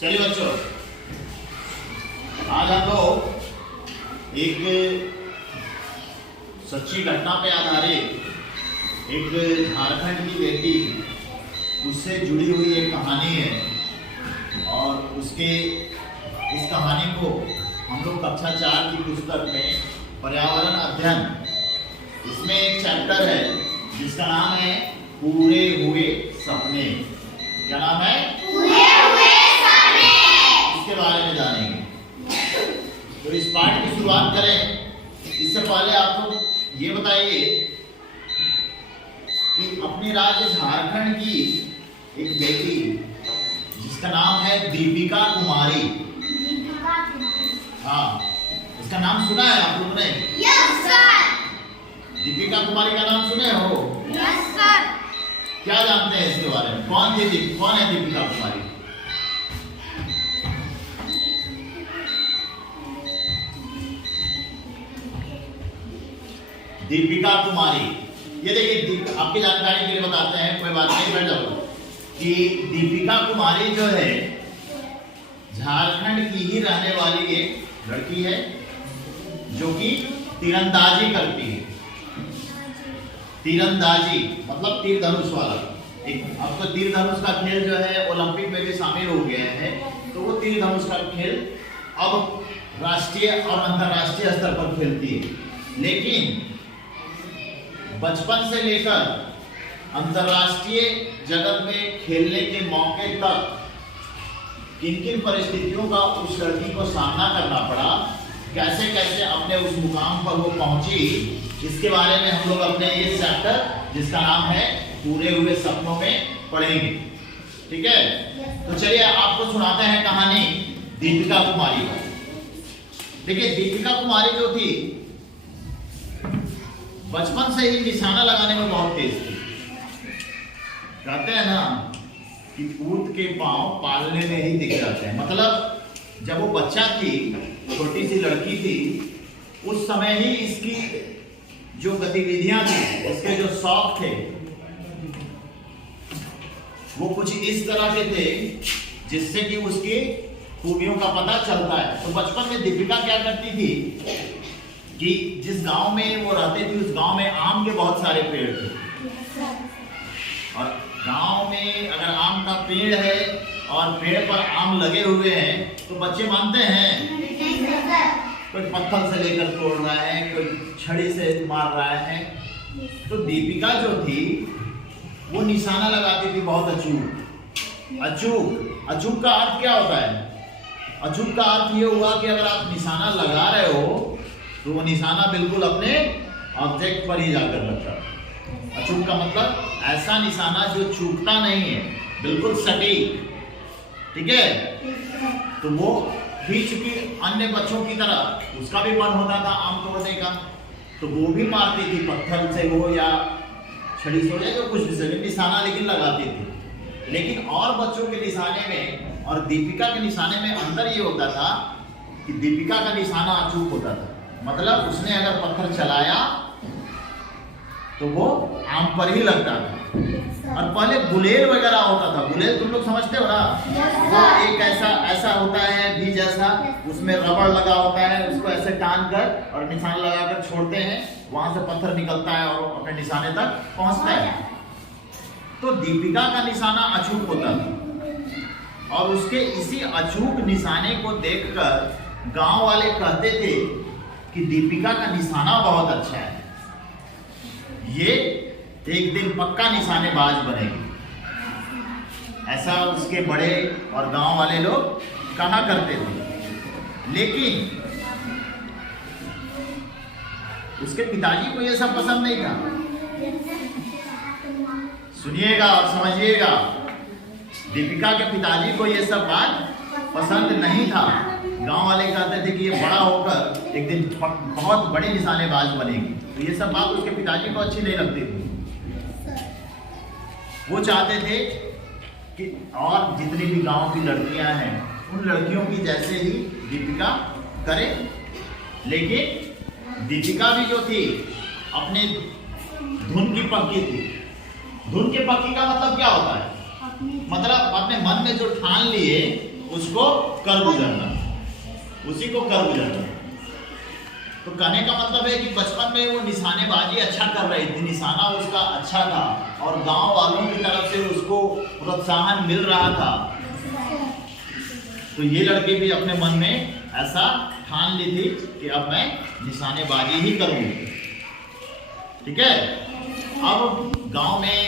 चलिए बच्चों, आज हम लोग एक सच्ची घटना पे आधारित एक झारखंड की बेटी उससे जुड़ी हुई एक कहानी है और उसके इस कहानी को हम लोग कक्षा 4 की पुस्तक में पर्यावरण अध्ययन इसमें एक चैप्टर है जिसका नाम है पूरे हुए सपने। क्या नाम है? पूरे हुए सपने। इसके बारे में जानेंगे। तो इस पाठ की शुरुआत करें इससे पहले आपको ये बताइए कि अपने राज्य झारखंड की एक बेटी जिसका नाम है दीपिका कुमारी। हाँ, इसका नाम सुना है आप लोगों ने? Yes sir. दीपिका कुमारी का नाम सुने हो? Yes sir. क्या जानते हैं इसके बारे में? कौन है दीपिका कुमारी? दीपिका कुमारी, ये देखिए आपकी जानकारी के लिए बताते हैं, कोई बात नहीं, बैठ जाओ। कि दीपिका कुमारी जो है झारखंड की ही रहने वाली एक लड़की है जो कि तीरंदाजी करती है। तीरंदाजी मतलब तीर धनुष वाला। एक अब तो तीर धनुष का खेल जो है ओलंपिक में भी शामिल हो गया है, तो वो तीर धनुष का खेल अब राष्ट्रीय और अंतर्राष्ट्रीय स्तर पर खेलती है। लेकिन बचपन से लेकर अंतर्राष्ट्रीय जगत में खेलने के मौके तक किन किन परिस्थितियों का उस लड़की को सामना करना पड़ा, कैसे कैसे अपने उस मुकाम पर वो पहुंची, इसके बारे में हम लोग अपने ये चैप्टर जिसका नाम है पूरे हुए सपनों में पढ़ेंगे। ठीक है, तो चलिए आपको सुनाते हैं कहानी दीपिका कुमारी का। देखिए दीपिका कुमारी जो थी बचपन से ही निशाना लगाने में बहुत तेज थी। कहते हैं ना कि ऊंट के पांव पालने में ही दिख जाते हैं। मतलब जब वो बच्चा थी, छोटी सी लड़की थी, उस समय ही इसकी जो गतिविधियां थी, इसके जो शौक थे वो कुछ इस तरह के थे जिससे कि उसकी खूबियों का पता चलता है। तो बचपन में दीपिका क्या करती थी कि जिस गांव में वो रहती थी उस गांव में आम के बहुत सारे पेड़ थे, और गांव में अगर आम का पेड़ है और पेड़ पर आम लगे हुए हैं तो बच्चे मानते हैं। कोई पत्थर से लेकर तोड़ रहा है, कोई छड़ी से मार रहा है। तो दीपिका जो थी वो निशाना लगाती थी बहुत अचूक। अचूक का अर्थ क्या होता है? अचूक का अर्थ ये हुआ कि अगर आप निशाना लगा रहे हो तो वो निशाना बिल्कुल अपने ऑब्जेक्ट पर ही जाकर लगता है। अचूक का मतलब ऐसा निशाना जो चूकता नहीं है, बिल्कुल सटीक। ठीक है, तो वो भी चूंकि अन्य बच्चों की तरह उसका भी मन होता था आम तोड़ने का, तो वो भी मारती थी पत्थर से हो या छड़ी से हो या कुछ भी से, निशाना लेकिन लगाती थी। लेकिन और बच्चों के निशाने में और दीपिका के निशाने में अंतर ये होता था कि दीपिका का निशाना अचूक होता था। मतलब उसने अगर पत्थर चलाया तो वो आम पर ही लगता था। और पहले गुलेल वगैरह होता था। गुलेल तुम लोग समझते हो ना? वो एक ऐसा होता है भी जैसा, उसमें रबड़ लगा होता है, उसको ऐसे टान कर और निशान लगाकर छोड़ते हैं, वहां से पत्थर निकलता है और अपने निशाने तक पहुंचता है। तो दीपिका का निशाना अचूक होता था और उसके इसी अचूक निशाने को देखकर गांव वाले कहते थे कि दीपिका का निशाना बहुत अच्छा है, ये एक दिन पक्का निशानेबाज बनेगी। ऐसा उसके बड़े और गांव वाले लोग कहा करते थे। लेकिन उसके पिताजी को यह सब पसंद नहीं था। सुनिएगा और समझिएगा, दीपिका के पिताजी को यह सब बात पसंद नहीं था। गांव वाले कहते थे कि ये बड़ा होकर एक दिन बहुत बड़ी निशानेबाज बनेगी। तो ये सब बात उसके पिताजी को अच्छी नहीं लगती थी। वो चाहते थे कि और जितनी भी गांव की लड़कियां हैं उन लड़कियों की जैसे ही दीपिका करे। लेकिन दीपिका भी जो थी अपने धुन की पक्की थी। धुन की पक्की का मतलब क्या होता है? मतलब अपने मन में जो ठान लिए उसको कर गुजरना, उसी को कर गुजरना। तो कहने का मतलब है कि बचपन में वो निशानेबाजी अच्छा कर रही थी, निशाना उसका अच्छा था और गांव वालों की तरफ से उसको प्रोत्साहन मिल रहा था। तो ये लड़की भी अपने मन में ऐसा ठान ली थी कि अब मैं निशानेबाजी ही करूंगी। ठीक है। अब गांव में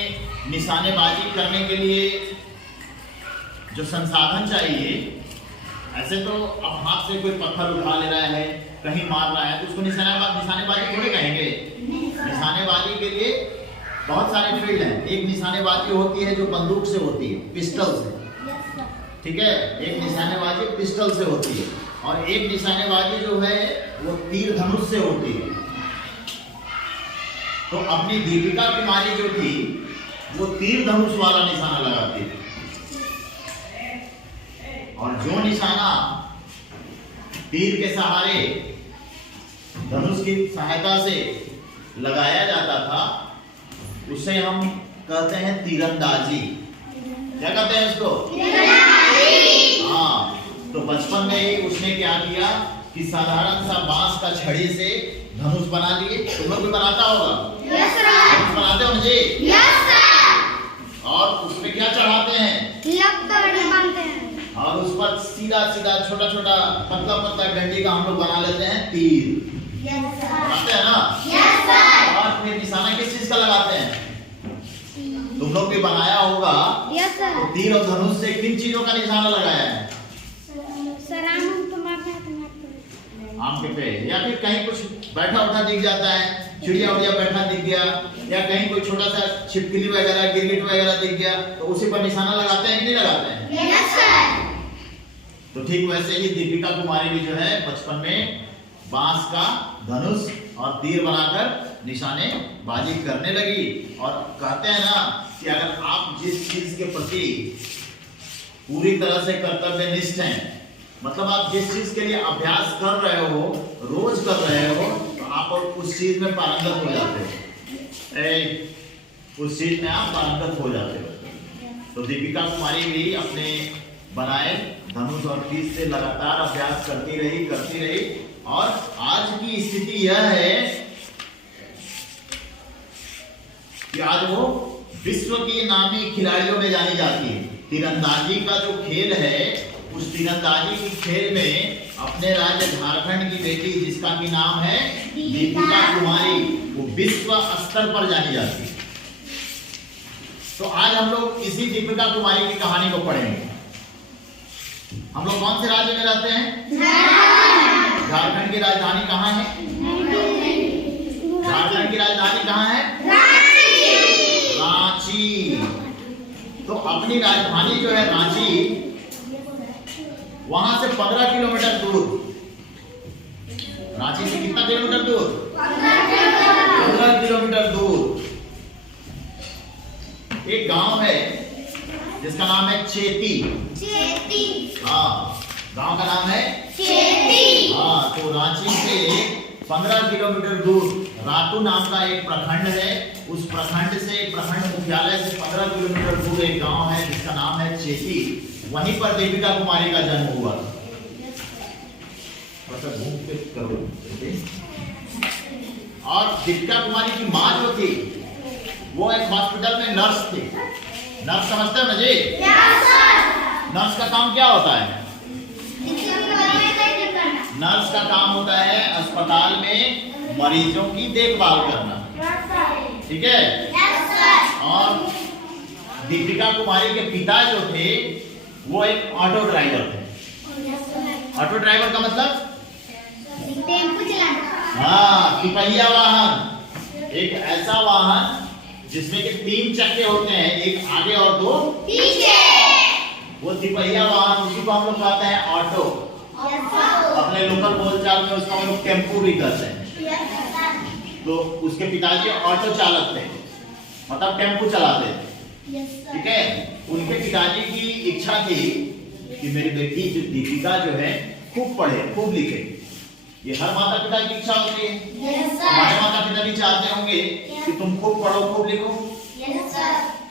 निशानेबाजी करने के लिए जो संसाधन चाहिए, ऐसे तो अब हाथ से कोई पत्थर उठा ले रहा है, कहीं मार रहा है, तो उसको निशानेबाजी थोड़े कहेंगे। निशानेबाजी के लिए बहुत सारे फील्ड हैं। एक निशानेबाजी होती है जो बंदूक से होती है, पिस्टल से। ठीक है, एक निशानेबाजी पिस्टल से होती है और एक निशानेबाजी जो है वो तीर धनुष से होती है। तो अपनी दीपिका कुमारी जो थी वो तीर धनुष वाला निशाना लगाती थी और जो निशाना तीर के सहारे धनुष की सहायता से लगाया जाता था उसे हम कहते हैं तीरंदाजी। क्या कहते हैं इसको? हाँ। तो बचपन में ही उसने क्या किया कि साधारण सा बांस का छड़ी से धनुष बना लिए। तुम लोग भी बनाता होगा? Yes sir. धनुष बनाते हो मुझे? Yes sir. और उसमें क्या चढ़ाते हैं? लकड़ी बांधते हैं और उस पर सीधा सीधा छोटा छोटा पतला पतला डंडी का हम लोग बना लेते हैं तीर। Yes sir. बनाते हैं ना? Yes sir. और फिर निशाना किस चीज का लगाते हैं? तुम लोग भी बनाया होगा। Yes sir. तो तीर और धनुष से किन चीजों का निशाना लगाया है? सर आम के पे, या फिर कहीं कुछ बैठा उठा दिख जाता है, चिड़िया उड़िया बैठा दिख गया, या कहीं कोई छोटा सा छिपकली वगैरह गिरगिट वगैरह दिख गया, तो उसी पर निशाना लगाते हैं कि नहीं लगाते हैं? Yes sir. तो ठीक वैसे ही दीपिका कुमारी भी जो है बचपन में बांस का धनुष और तीर बनाकर निशानेबाजी करने लगी। और कहते हैं ना कि अगर आप जिस चीज के प्रति पूरी तरह से कर्तव्यनिष्ठ हैं, मतलब आप जिस चीज के लिए अभ्यास कर रहे हो, रोज कर रहे हो, तो आप उस चीज में पारंगत हो जाते हो, उस चीज में आप पारंगत हो जाते हो। तो दीपिका कुमारी भी अपने बनाए धनुष और तीर से लगातार अभ्यास करती रही और आज की स्थिति यह है कि आज वो विश्व की नामी खिलाड़ियों में जानी जाती है। तीरंदाजी का जो खेल है, उस तीरंदाजी की खेल में अपने राज्य झारखंड की बेटी जिसका की नाम है दीपिका कुमारी, वो विश्व स्तर पर जानी जाती है। तो आज हम लोग इसी दीपिका कुमारी की कहानी को पढ़ेंगे। हम लोग कौन से राज्य में रहते हैं? झारखंड की राजधानी कहाँ है? झारखंड की राजधानी कहाँ है? रांची। तो अपनी राजधानी जो है रांची, वहां से 15 किलोमीटर दूर, रांची से कितना किलोमीटर दूर? 15 किलोमीटर दूर एक गांव है जिसका नाम है चेती। हाँ, गांव का नाम है चेती। हाँ, तो रांची से 15 किलोमीटर दूर रातू नाम का एक प्रखंड है। उस प्रखंड से, प्रखंड मुख्यालय से 15 किलोमीटर दूर एक गांव है जिसका नाम है चेती। वहीं पर दीपिका कुमारी का जन्म हुआ। घूम के करो। और दीपिका कुमारी की माँ जो थी वो एक हॉस्पिटल में नर्स थी। नर्स समझते हो ना जी? नर्स का काम क्या होता है? नर्स का काम होता है अस्पताल में मरीजों की देखभाल करना। ठीक है। और दीपिका कुमारी के पिता जो थे वो एक ऑटो ड्राइवर थे। ऑटो ड्राइवर का मतलब टेम्पो चलाना। हाँ, तिपहिया वाहन, एक ऐसा वाहन जिसमें के 3 चक्के होते हैं, एक आगे और 2 पीछे। वो तिपहिया वाहन, उसी को हम लोग कहते हैं ऑटो। अपने लोकल बोलचाल में उसको हम लोग टेम्पो भी कहते हैं। तो उसके पिताजी ऑटो चालक थे, मतलब टेम्पो चलाते थे। ठीक है। उनके पिताजी की इच्छा थी कि मेरी बेटी जो दीपिका जो है खूब पढ़े, खूब लिखे। ये हर माता पिता की इच्छा होती है। हमारे माता पिता भी चाहते होंगे कि तुम खूब पढ़ो, खूब लिखो।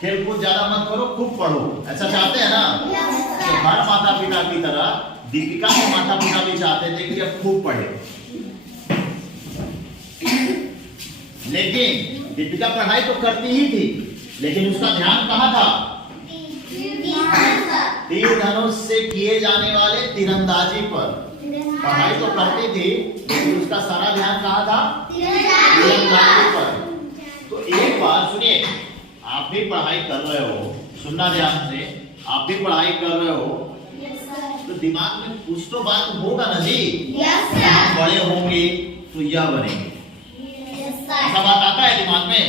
खेलकूद ज्यादा मत करो, खूब पढ़ो, ऐसा चाहते हैं ना? तो हर माता पिता की तरह दीपिका के माता पिता भी चाहते थे कि अब खूब पढ़े, लेकिन दीपिका पढ़ाई तो करती ही थी, लेकिन उसका ध्यान कहाँ था? तीर धनुष से किए जाने वाले तीरंदाजी पर। पढ़ाई तो करती थी, लेकिन उसका सारा ध्यान कहाँ था? तीरंदाजी पर। तो एक बार सुनिए, आप भी पढ़ाई कर रहे हो, सुनना ध्यान से, आप भी पढ़ाई कर रहे हो, तो दिमाग में कुछ तो बात होगा ना जी? आप बड़े होंगे तो यह बनेंगे, ऐसा बात आता है दिमाग में?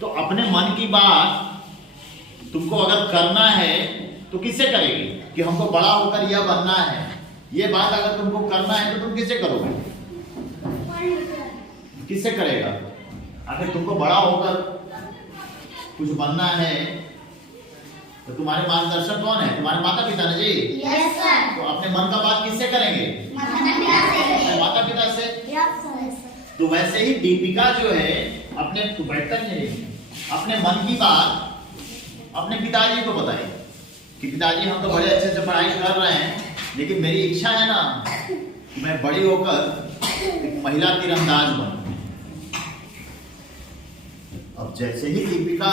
तो अपने मन की बात तुमको अगर करना है तो किससे करेगी कि हमको बड़ा होकर यह बनना है? ये बात अगर तुमको करना है तो तुम किससे करोगे? किससे करेगा? अगर तुमको बड़ा होकर कुछ बनना है तो तुम्हारे मार्गदर्शक कौन है? तुम्हारे माता पिता ना जी? Yes sir. तो अपने मन का बात किससे करेंगे? माता पिता से। तो वैसे ही दीपिका जो है अपने अपने मन की बात अपने पिताजी को बताई कि पिताजी हम तो बड़े अच्छे से पढ़ाई कर रहे हैं, लेकिन मेरी इच्छा है ना कि मैं बड़ी होकर एक महिला तीरंदाज बनूं। अब जैसे ही दीपिका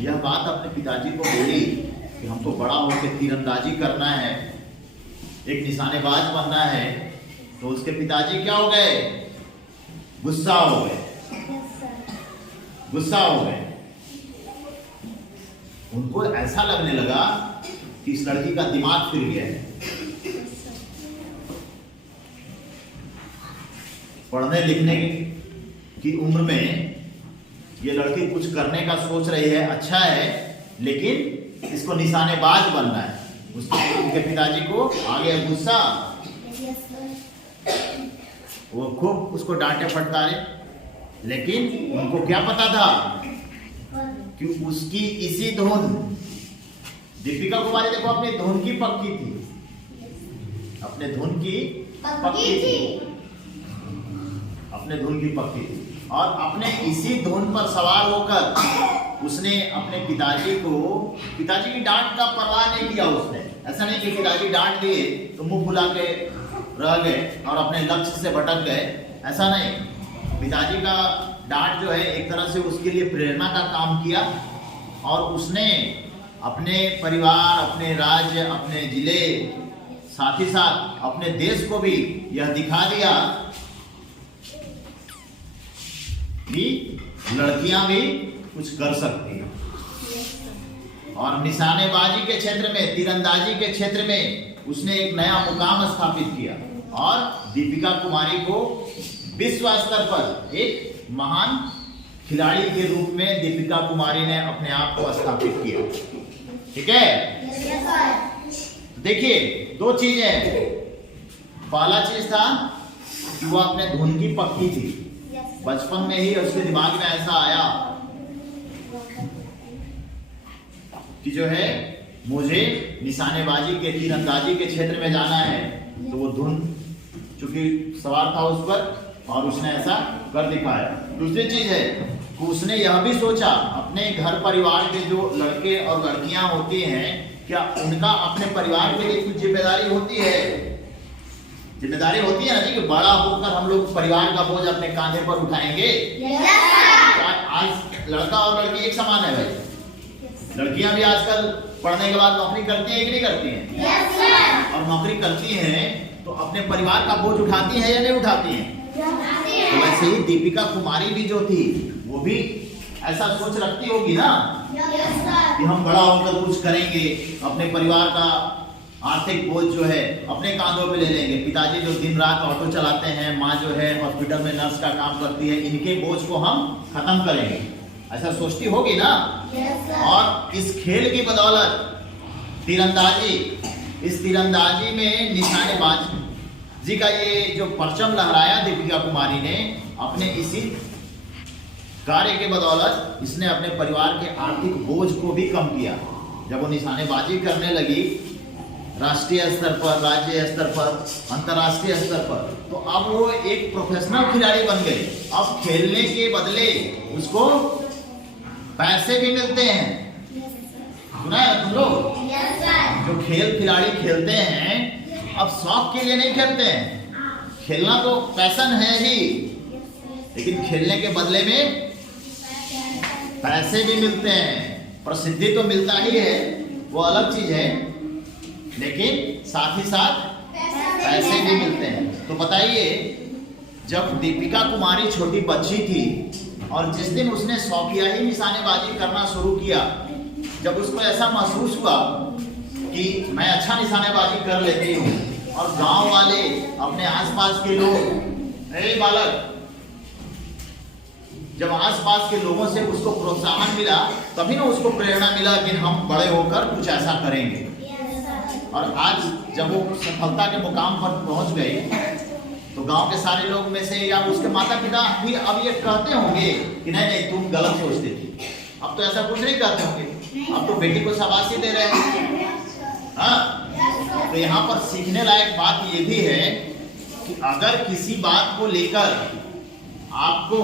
यह बात अपने पिताजी को बोली कि हमको बड़ा होकर तीरंदाजी करना है, एक निशानेबाज बनना है, तो उसके पिताजी क्या हो गए? गुस्सा हो गए, गुस्सा हो गए। उनको ऐसा लगने लगा कि इस लड़की का दिमाग फिर गया है, पढ़ने लिखने की उम्र में ये लड़की कुछ करने का सोच रही है, अच्छा है, लेकिन इसको निशानेबाज बनना है। उनके पिताजी को आ गया गुस्सा, वो खूब उसको डांटे फटकारे, लेकिन उनको क्या पता था कि उसकी इसी धुन, दीपिका कुमारी देखो अपनी धुन की पक्की थी, अपने धुन की पक्की थी, अपने धुन की पक्की थी, और अपने इसी धुन पर सवार होकर उसने अपने पिताजी की डांट का परवाह नहीं किया। उसने ऐसा नहीं कि पिताजी डांट दिए तो मुंह फुला के रह गए और अपने लक्ष्य से भटक गए, ऐसा नहीं। पिताजी का डांट जो है एक तरह से उसके लिए प्रेरणा का काम किया, और उसने अपने परिवार, अपने राज्य, अपने जिले, साथ ही साथ अपने देश को भी यह दिखा दिया कि लड़कियां भी कुछ कर सकती हैं। और निशानेबाजी के क्षेत्र में, तीरंदाजी के क्षेत्र में उसने एक नया मुकाम स्थापित किया, और दीपिका कुमारी को विश्व स्तर पर एक महान खिलाड़ी के रूप में दीपिका कुमारी ने अपने आप को स्थापित किया। ठीक है? देखिए, दो चीजें। पहला चीज था कि वो अपने धुन की पक्की थी, बचपन में ही उसके दिमाग में ऐसा आया कि जो है मुझे निशानेबाजी के, तीरंदाजी के क्षेत्र में जाना है, तो वो धुन चूंकि सवार था उस पर, और उसने ऐसा कर दिखाया। दूसरी चीज है कि उसने यह भी सोचा, अपने घर परिवार के जो लड़के और लड़कियां होती हैं, क्या उनका अपने परिवार के लिए कुछ जिम्मेदारी होती है? जिम्मेदारी होती है ना जी, कि बड़ा होकर हम लोग परिवार का बोझ अपने कांधे पर उठाएंगे। आज लड़का और लड़की एक समान है भाई। लड़कियां भी आजकल पढ़ने के बाद नौकरी करती हैं कि नहीं करती हैं? और नौकरी करती हैं तो अपने परिवार का बोझ उठाती हैं या नहीं उठाती हैं? तो वैसे ही दीपिका कुमारी भी जो थी, वो भी ऐसा सोच रखती होगी ना कि हम बड़ा होकर कुछ करेंगे, अपने परिवार का आर्थिक बोझ जो है अपने कांधों पे ले लेंगे। पिताजी जो दिन रात ऑटो चलाते हैं, माँ जो है हॉस्पिटल में नर्स का काम करती है, इनके बोझ को हम खत्म करेंगे, ऐसा सोचती होगी ना। और इस खेल की बदौलत तीरंदाजी, इस तीरंदाजी में निशानेबाजी का ये जो परचम लहराया दीपिका कुमारी ने, अपने इसी कार्य के बदौलत इसने अपने परिवार के आर्थिक बोझ को भी कम किया। जब वो निशानेबाजी करने लगी राष्ट्रीय स्तर पर, राज्य स्तर पर, अंतर्राष्ट्रीय स्तर पर। तो अब वो एक प्रोफेशनल खिलाड़ी बन गए। अब खेलने के बदले उसको पैसे भी मिलते हैं। सुना है तुम लोग? जो खेल खिलाड़ी खेलते हैं अब शौक के लिए नहीं खेलते हैं। खेलना तो पैशन है ही, लेकिन खेलने के बदले में पैसे भी मिलते हैं। प्रसिद्धि तो मिलता ही है, वो अलग चीज है, लेकिन साथ ही साथ पैसे भी मिलते हैं। तो बताइए, जब दीपिका कुमारी छोटी बच्ची थी और जिस दिन उसने शौकिया ही निशानेबाजी करना शुरू किया, जब उसको ऐसा महसूस हुआ कि मैं अच्छा निशानेबाजी कर लेती हूँ और गांव वाले, अपने आसपास के लोग, अरे बालक, जब आसपास के लोगों से उसको प्रोत्साहन मिला, तभी ना उसको प्रेरणा मिला कि हम बड़े होकर कुछ ऐसा करेंगे। और आज जब वो सफलता के मुकाम पर पहुंच गई, तो गांव के सारे लोग में से या उसके माता पिता भी अब ये कहते होंगे कि नहीं नहीं तुम गलत सोचती थी। अब तो ऐसा कुछ नहीं कहते होंगे, अब तो बेटी को शाबाशी दे रहे हैं। हाँ, तो यहाँ पर सीखने लायक बात ये भी है कि अगर किसी बात को लेकर आपको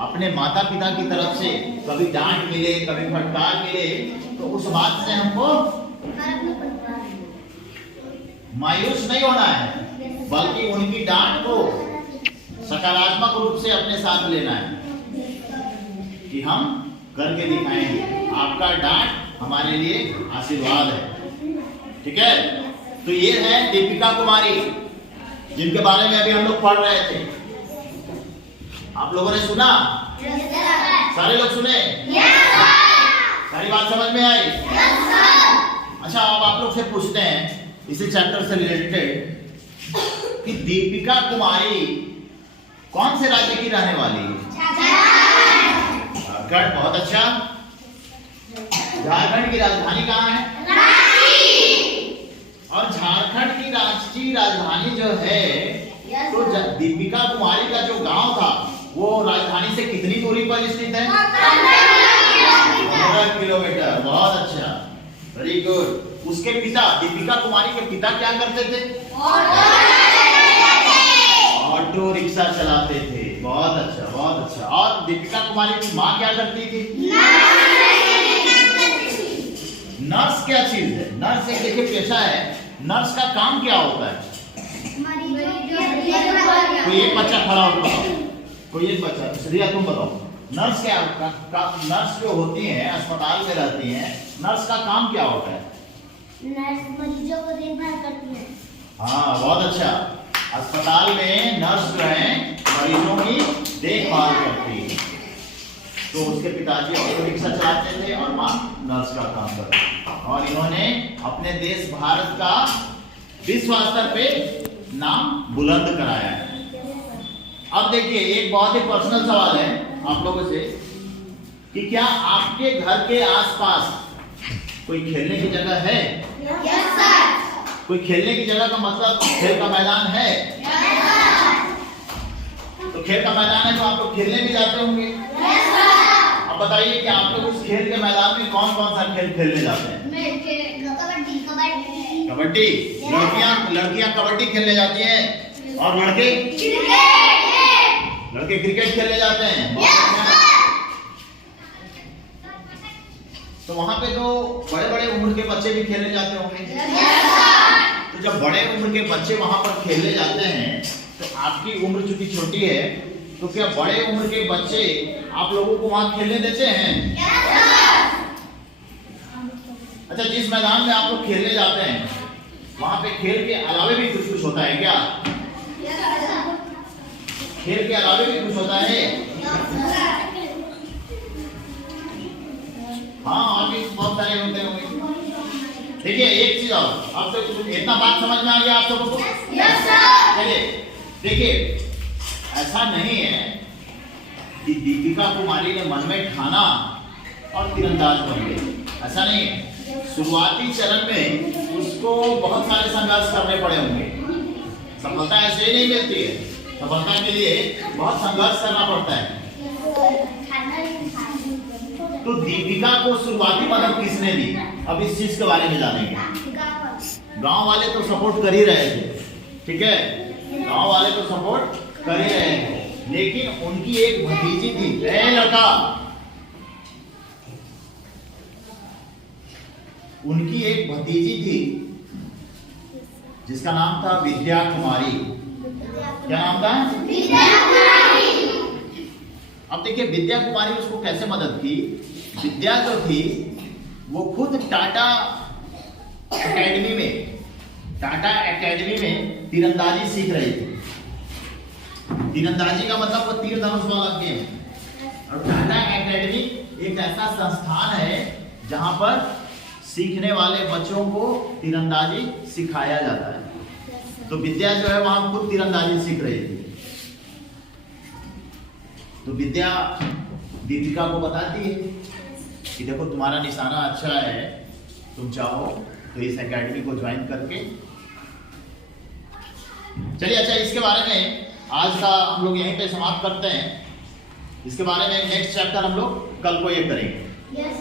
अपने माता पिता की तरफ से कभी डांट मिले, कभी फटकार मिले, तो उस बात से हमको मायूस नहीं होना है, बल्कि उनकी डांट को सकारात्मक रूप से अपने साथ लेना है कि हम करके दिखाएंगे। आपका डांट हमारे लिए आशीर्वाद है। ठीक है? तो ये है दीपिका कुमारी, जिनके बारे में अभी हम लोग पढ़ रहे थे। आप लोगों ने सुना? सारे लोग सुने? सारी बात समझ में आई? अच्छा, अब आप लोग से पूछते हैं इसी चैप्टर से रिलेटेड कि दीपिका कुमारी कौन से राज्य की रहने वाली है? झारखंड। बहुत अच्छा। झारखंड की राजधानी कहाँ है? और झारखंड की राष्ट्रीय राजधानी जो है, तो दीपिका कुमारी का जो गांव था वो राजधानी से कितनी दूरी पर स्थित है? 15 किलोमीटर। बहुत अच्छा, वेरी गुड। उसके पिता, दीपिका कुमारी के पिता क्या करते थे? ऑटो रिक्शा चलाते थे। बहुत अच्छा, बहुत अच्छा। और दीपिका कुमारी की माँ क्या करती थी? नर्स। क्या चीज है नर्स? एक देखिए पेशा है। नर्स का काम क्या होता है? कोई एक बच्चा खड़ा होता है, कोई एक बच्चा, रिया तुम बताओ, नर्स क्या नर्स जो होती हैं अस्पताल में रहती हैं, नर्स का काम क्या होता है? नर्स मरीजों को देखभाल करती है। हाँ, बहुत अच्छा। अस्पताल में नर्स जो है मरीजों की देखभाल करती है। तो उसके पिताजी ऑटो रिक्शा चलाते थे और माँ नर्स का काम करती थी। और इन्होंने अपने देश भारत का विश्व स्तर पे नाम बुलंद कराया है। अब देखिए, एक बहुत ही पर्सनल सवाल है आप लोगों से कि क्या आपके घर के आसपास कोई खेलने की जगह है? Yes sir. कोई खेलने की जगह का मतलब खेल का मैदान है? Yes sir. तो खेल का मैदान है तो आप लोग खेलने भी जाते होंगे। Yes sir. अब बताइए कि आप लोग उस खेल के मैदान में कौन कौन सा खेल खेलने जाते हैं? कबड्डी। कबड्डी। कबड्डी। लड़कियां कबड्डी खेलने जाती हैं और लड़के क्रिकेट खेलने जाते हैं। तो वहां पे तो बड़े बड़े उम्र के बच्चे भी खेलने जाते होंगे। तो जब बड़े उम्र के बच्चे वहां पर खेलने जाते हैं, तो आपकी उम्र चूंकि छोटी है, तो क्या बड़े उम्र के बच्चे आप लोगों को वहां खेलने देते हैं? अच्छा, जिस मैदान में आप लोग खेलने जाते हैं, वहां पे खेल के अलावे भी कुछ कुछ होता है क्या? खेल के अलावे भी कुछ होता है? हाँ, और भी बहुत सारे होते होंगे। देखिए, एक चीज और, आप तो इतना बात समझ में आ गया आप लोगों को? Yes sir. चलिए देखिए, ऐसा नहीं है कि दीपिका कुमारी ने मन में ठाना और तीरंदाज बन गई। ऐसा नहीं है। शुरुआती चरण में उसको बहुत सारे संघर्ष करने पड़े होंगे। सफलता ऐसे ही नहीं मिलती है। सफलता के लिए बहुत संघर्ष करना पड़ता है। तो दीपिका को शुरुआती मदद किसने दी? अब इस चीज के बारे में जानेंगे। गांव वाले तो सपोर्ट कर ही रहे थे, ठीक है, गांव वाले तो सपोर्ट कर ही रहे थे, लेकिन उनकी एक भतीजी थी। ए लड़का, उनकी एक भतीजी थी जिसका नाम था विद्या कुमारी। क्या नाम था? अब देखिए विद्या कुमारी उसको कैसे मदद की। विद्या जो थी वो खुद टाटा एकेडमी में तीरंदाजी सीख रही थी। तीरंदाजी का मतलब वो तीर धनुष वाला गेम। और टाटा एकेडमी एक ऐसा संस्थान है जहां पर सीखने वाले बच्चों को तीरंदाजी सिखाया जाता है। तो विद्या जो है वहां खुद तीरंदाजी सीख रही थी। तो विद्या दीपिका को बताती है कि देखो तुम्हारा निशाना अच्छा है, तुम चाहो तो इस एकेडमी को ज्वाइन करके। चलिए, अच्छा इसके बारे में आज का हम लोग यहीं पे समाप्त करते हैं। इसके बारे में नेक्स्ट चैप्टर हम लोग कल को ये करेंगे।